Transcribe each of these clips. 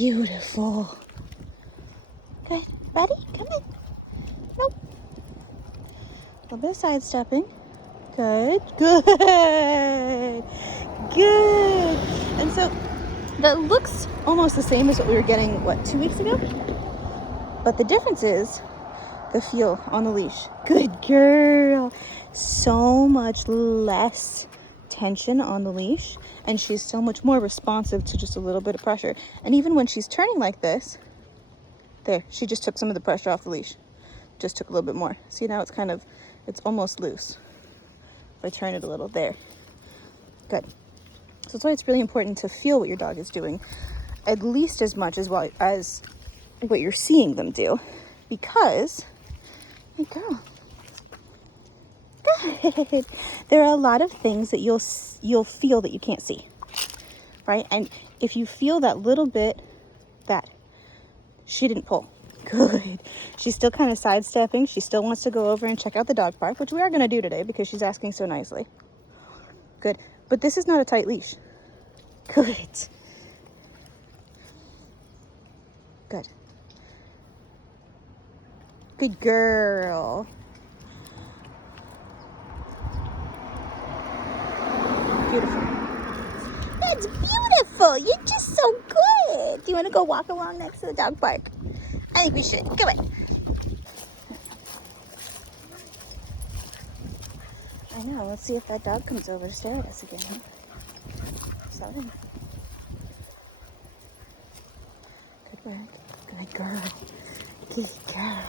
Beautiful. Good. Ready? Come in. Nope. A little bit of sidestepping. Good. Good. Good. And so that looks almost the same as what we were getting, 2 weeks ago? But the difference is the feel on the leash. Good girl. So much less tension on the leash, and she's so much more responsive to just a little bit of pressure. And even when she's turning like this, there, she just took some of the pressure off the leash. Just took a little bit more. See, now it's almost loose. If I turn it a little, there. Good. So that's why it's really important to feel what your dog is doing, at least as much as what you're seeing them do, because, good girl. Good. There are a lot of things that you'll feel that you can't see, right? And if you feel that little bit, that she didn't pull. Good. She's still kind of sidestepping. She still wants to go over and check out the dog park, which we are going to do today because she's asking so nicely. Good. But this is not a tight leash. Good. Good. Good girl. Beautiful. That's beautiful. You're just so good. Do you want to go walk along next to the dog park? I think we should. Come on. I know. Let's see if that dog comes over to stare at us again. Slow down. Good work. Good girl. Good girl.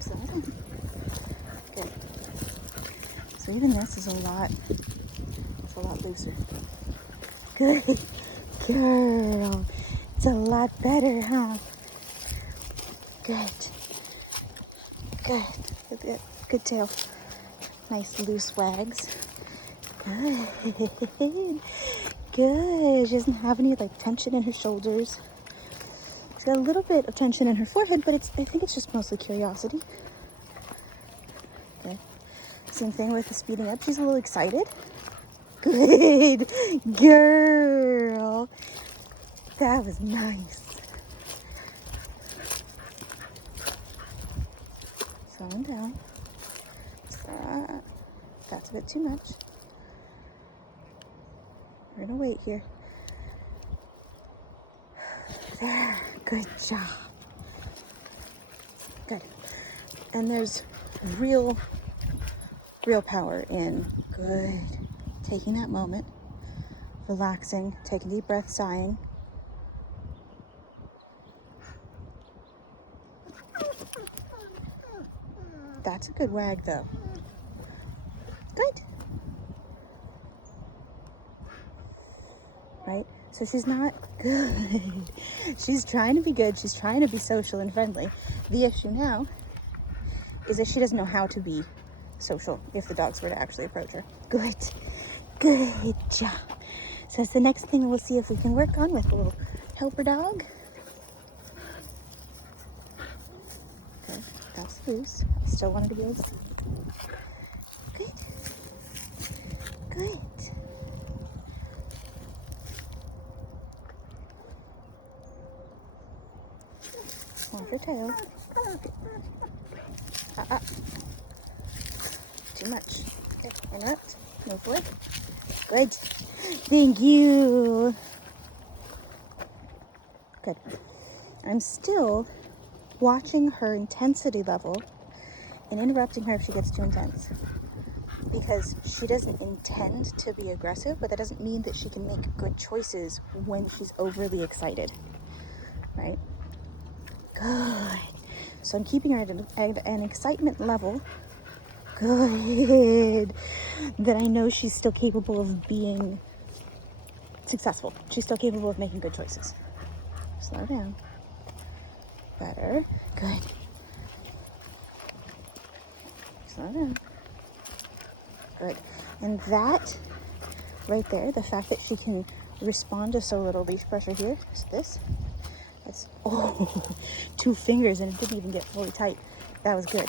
Slow down. Good. So even this is a lot looser. Good girl. It's a lot better, huh? Good. Good. Good. Good tail. Nice loose wags. Good. Good. She doesn't have any tension in her shoulders. She's got a little bit of tension in her forehead, but I think it's just mostly curiosity. Good. Same thing with the speeding up. She's a little excited. Good girl. That was nice. Slowing down. That's a bit too much. We're gonna wait here. There. Good job. Good. And there's real power in good. Taking that moment, relaxing, taking a deep breath, sighing. That's a good wag, though. Good. Right? So she's not good. She's trying to be good. She's trying to be social and friendly. The issue now is that she doesn't know how to be social if the dogs were to actually approach her. Good. Good job. So that's the next thing we'll see if we can work on with a little helper dog. Okay, that's loose. I still wanted to be able to see. Good. Good. Off your tail. Too much. Okay, interrupt. Move forward. Good. Thank you. Good. I'm still watching her intensity level and interrupting her if she gets too intense. Because she doesn't intend to be aggressive, but that doesn't mean that she can make good choices when she's overly excited. Right? Good. So I'm keeping her at an excitement level. Good. That I know she's still capable of being successful. She's still capable of making good choices. Slow down. Better. Good. Slow down. Good. And that right there, the fact that she can respond to so little leash pressure here, is this. That's 2 fingers and it didn't even get fully tight. That was good.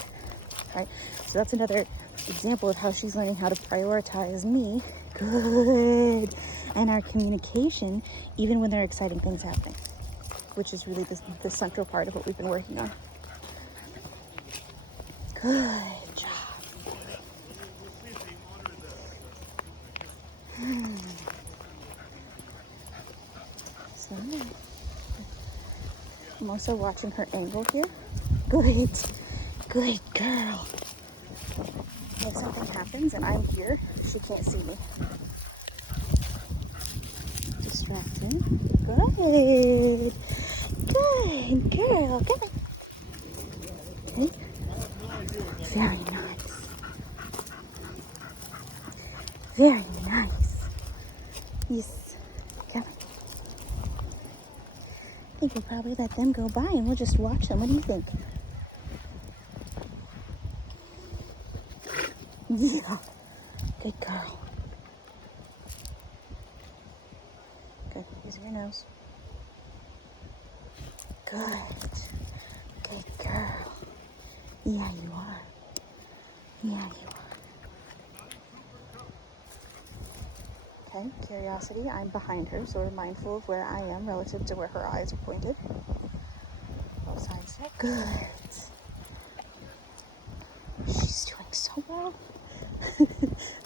Right? So that's another example of how she's learning how to prioritize me Good. And our communication, even when there are exciting things happening, which is really the central part of what we've been working on. Good job. So, I'm also watching her angle here. Good. Good girl. If something happens and I'm here, she can't see me. Distracting. Good. Good girl. Come on. Okay. Very nice. Very nice. Yes. Come on. I think we'll probably let them go by and we'll just watch them. What do you think? Yeah. Good girl. Good. Use your nose. Good. Good girl. Yeah, you are. Yeah, you are. Okay, curiosity. I'm behind her, so we're mindful of where I am relative to where her eyes are pointed. Both sides. Good. She's doing so well.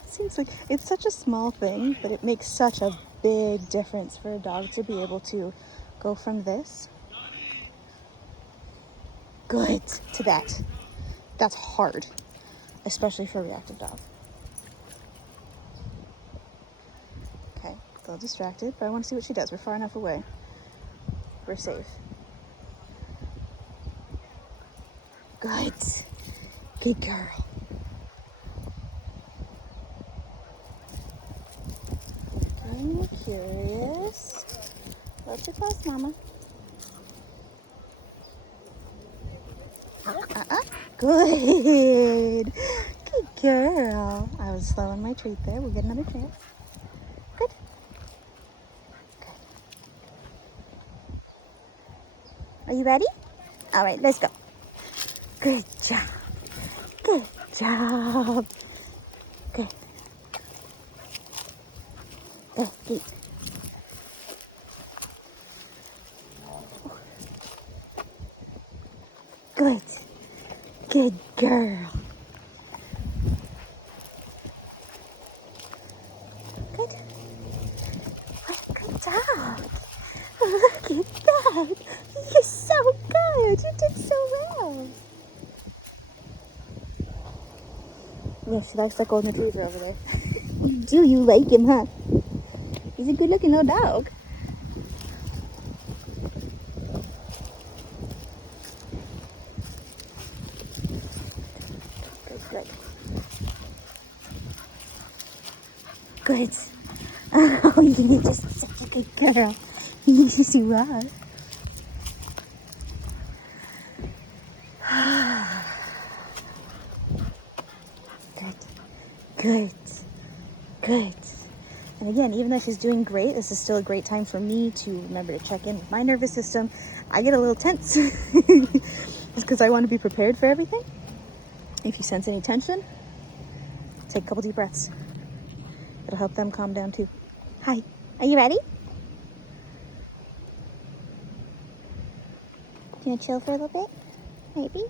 Seems like it's such a small thing, but it makes such a big difference for a dog to be able to go from this good to that. That's hard, especially for a reactive dog. Okay, a little distracted, but I want to see what she does. We're far enough away. We're safe. Good. Good girl. I'm curious. What's your close, Mama? Good. Good girl. I was slowing my treat there. We'll get another chance. Good. Good. Are you ready? All right, let's go. Good job. Good job. Good. Good. Good. Good. Good girl. Good. What a good dog. Look at that. You're so good. You did so well. Yeah, she likes that golden retriever over there. Do you like him, huh? He's a good looking little dog. Good. Good. Oh, you're just such a good girl. Yes, you are. Good. Good. Good. And again, even though she's doing great, this is still a great time for me to remember to check in with my nervous system. I get a little tense just because I want to be prepared for everything. If you sense any tension, take a couple deep breaths. It'll help them calm down too. Hi, are you ready? Do you want to chill for a little bit? Maybe?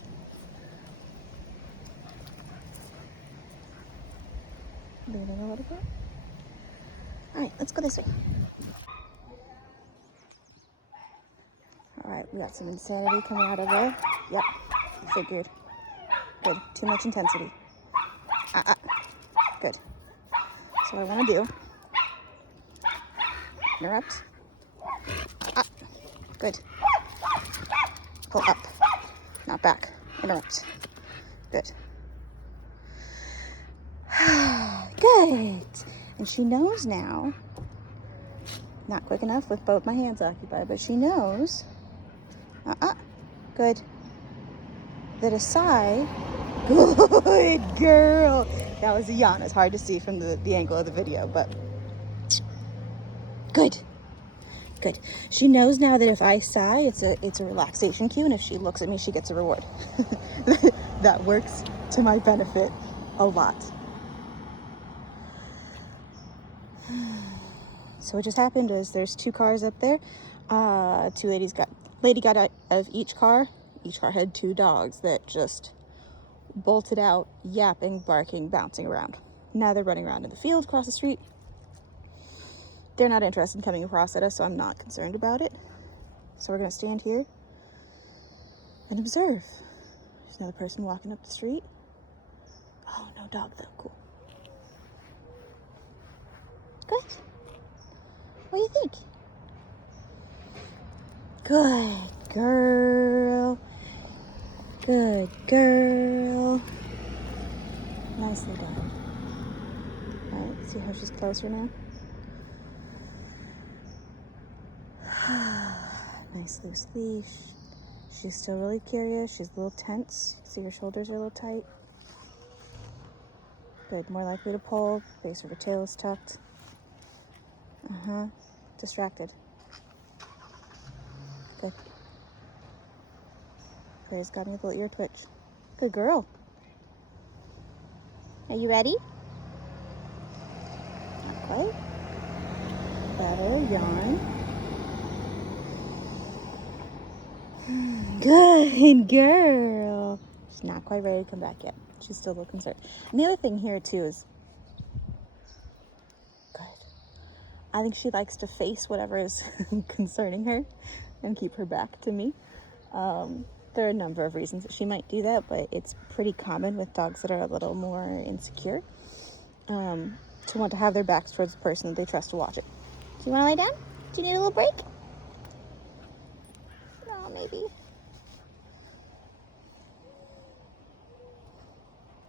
Leaning a little bit. All right, let's go this way. All right, we got some insanity coming out of there. Yep, figured. Good, too much intensity. Good. So what I want to do, interrupt. Good. Pull up, not back. Interrupt. Good. Good. And she knows now, not quick enough with both my hands occupied, but she knows, good, that a sigh, good girl. That was a yawn. It's hard to see from the angle of the video, but good. Good. She knows now that if I sigh, it's a relaxation cue, and if she looks at me, she gets a reward. That works to my benefit a lot. So what just happened is there's 2 cars up there. Lady got out of each car. Each car had 2 dogs that just bolted out, yapping, barking, bouncing around. Now they're running around in the field across the street. They're not interested in coming across at us, so I'm not concerned about it. So we're gonna stand here and observe. There's another person walking up the street. Oh, no dog though, cool. Good. What do you think? Good girl. Good girl. Nicely done. Alright, see how she's closer now? Nice loose leash. She's still really curious. She's a little tense. See her shoulders are a little tight. Good. More likely to pull. Base of her tail is tucked. Distracted. Good. Gray's got me a little ear twitch. Good girl. Are you ready? Not quite. Better. Yawn. Good girl. She's not quite ready to come back yet. She's still a little concerned. And the other thing here too is, good. I think she likes to face whatever is concerning her and keep her back to me. There are a number of reasons that she might do that, but it's pretty common with dogs that are a little more insecure to want to have their backs towards the person that they trust to watch it. Do you want to lay down? Do you need a little break? No, maybe.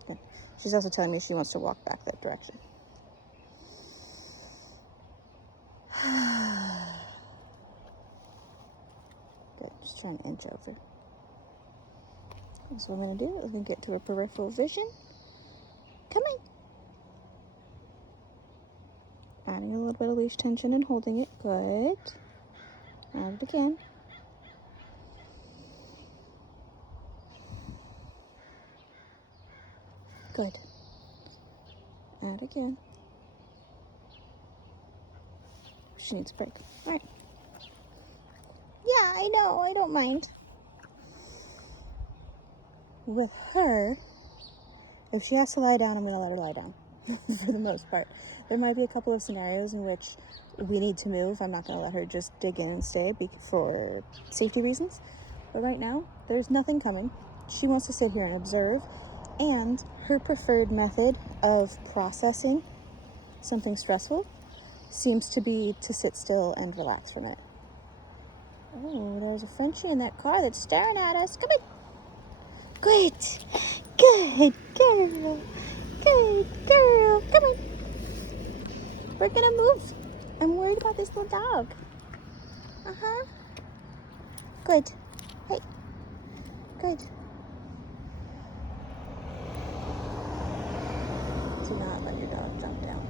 Good. She's also telling me she wants to walk back that direction. Good. Just trying to inch over. So what I'm going to do is I'm going to get to her peripheral vision. Come on. Adding a little bit of leash tension and holding it. Good. Add it again. Good. Add again. She needs a break. All right. Yeah, I know. I don't mind. With her, if she has to lie down, I'm going to let her lie down for the most part. There might be a couple of scenarios in which we need to move. I'm not going to let her just dig in and stay for safety reasons. But right now, there's nothing coming. She wants to sit here and observe. And her preferred method of processing something stressful seems to be to sit still and relax from it. Oh, there's a Frenchie in that car that's staring at us. Come on. Good. Good girl. Good girl. Come on. We're gonna move. I'm worried about this little dog. Good. Hey. Good. Do not let your dog jump down.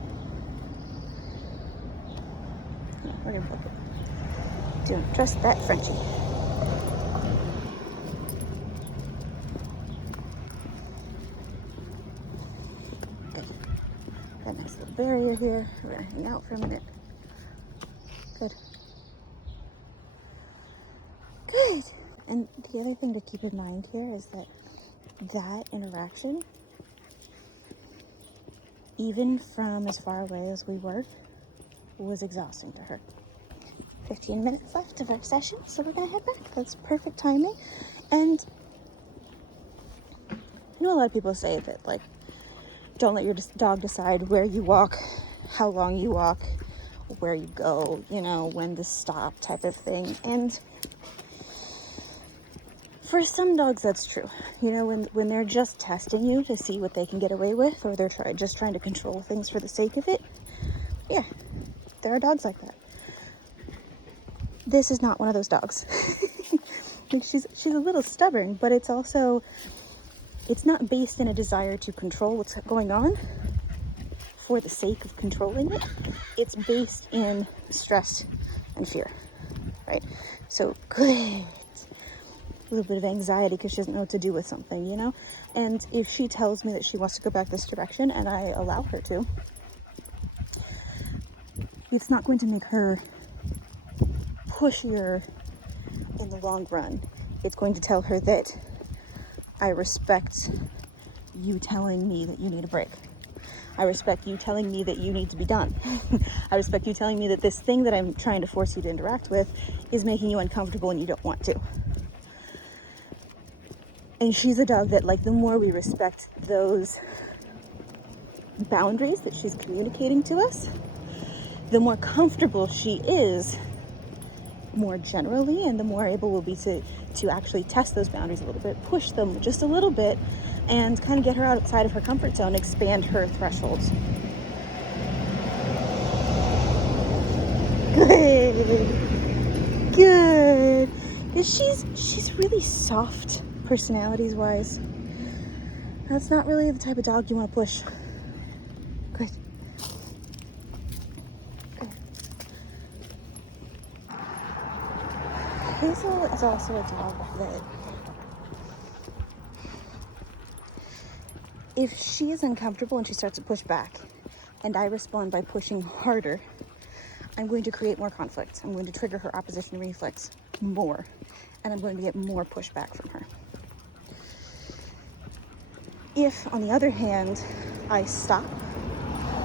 No, we're gonna flip it. Don't trust that Frenchie. Nice little barrier here. We're gonna hang out for a minute. Good. Good. And the other thing to keep in mind here is that interaction, even from as far away as we were, was exhausting to her. 15 minutes left of our session, so we're gonna head back. That's perfect timing. And you know, a lot of people say that, like, don't let your dog decide where you walk, how long you walk, where you go, you know, when to stop, type of thing. And for some dogs, that's true. You know, when they're just testing you to see what they can get away with, or they're just trying to control things for the sake of it. Yeah, there are dogs like that. This is not one of those dogs. Like, she's a little stubborn, but it's not based in a desire to control what's going on for the sake of controlling it. It's based in stress and fear, right? So good. A little bit of anxiety because she doesn't know what to do with something, you know? And if she tells me that she wants to go back this direction and I allow her to, it's not going to make her pushier in the long run. It's going to tell her that I respect you telling me that you need a break. I respect you telling me that you need to be done. I respect you telling me that this thing that I'm trying to force you to interact with is making you uncomfortable and you don't want to. And she's a dog that, like, the more we respect those boundaries that she's communicating to us, the more comfortable she is more generally, and the more able we'll be to actually test those boundaries a little bit, push them just a little bit, and kind of get her outside of her comfort zone, expand her thresholds. Good. Good. She's really soft personalities wise. That's not really the type of dog you want to push. Good. Good. Hazel is also a dog that, if she is uncomfortable and she starts to push back, and I respond by pushing harder, I'm going to create more conflict. I'm going to trigger her opposition reflex more, and I'm going to get more pushback from her. If, on the other hand, I stop,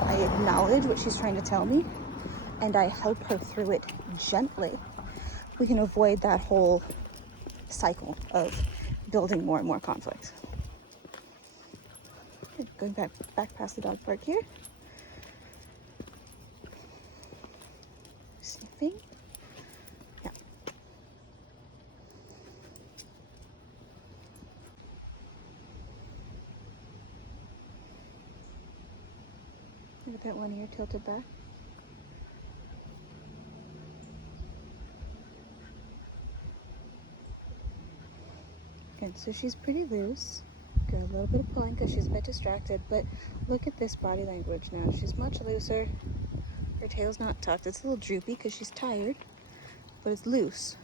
I acknowledge what she's trying to tell me, and I help her through it gently, we can avoid that whole cycle of building more and more conflict. Going back past the dog park here. Sniffing. Yeah. Look at that one ear tilted back. Good, so she's pretty loose. Got a little bit of pulling because she's a bit distracted, but look at this body language now. She's much looser. Her tail's not tucked. It's a little droopy because she's tired, but it's loose.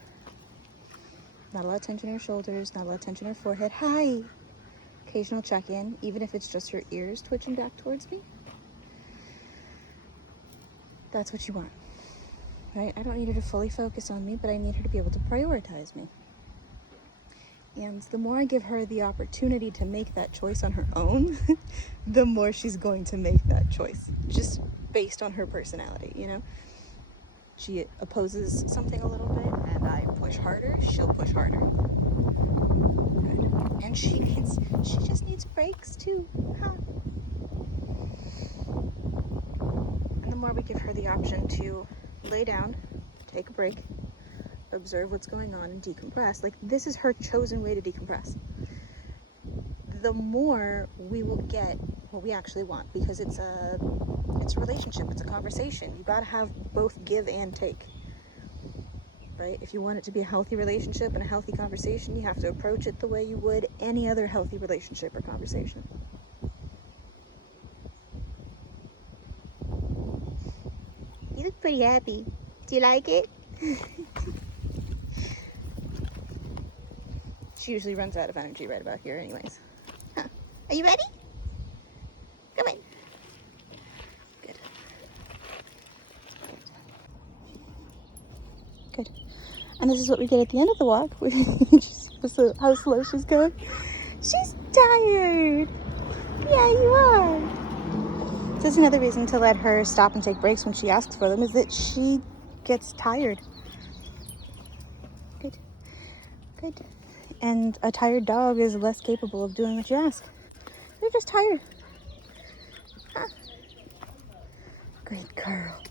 Not a lot of tension in her shoulders, not a lot of tension in her forehead. Hi! Occasional check-in, even if it's just her ears twitching back towards me. That's what you want, right? I don't need her to fully focus on me, but I need her to be able to prioritize me. And the more I give her the opportunity to make that choice on her own, the more she's going to make that choice, just based on her personality, you know? She opposes something a little bit, and I push harder, she'll push harder. Good. And she just needs breaks too, huh? And the more we give her the option to lay down, take a break, observe what's going on, and decompress, like, this is her chosen way to decompress, the more we will get what we actually want, because it's a relationship, it's a conversation. You gotta have both give and take, right? If you want it to be a healthy relationship and a healthy conversation, you have to approach it the way you would any other healthy relationship or conversation. You look pretty happy. Do you like it? She usually runs out of energy right about here anyways. Huh. Are you ready? Come on. Good. Good. And this is what we get at the end of the walk. See how slow she's going? She's tired. Yeah, you are. So that's another reason to let her stop and take breaks when she asks for them, is that she gets tired. Good. Good. And a tired dog is less capable of doing what you ask. You're just tired. Huh? Great girl.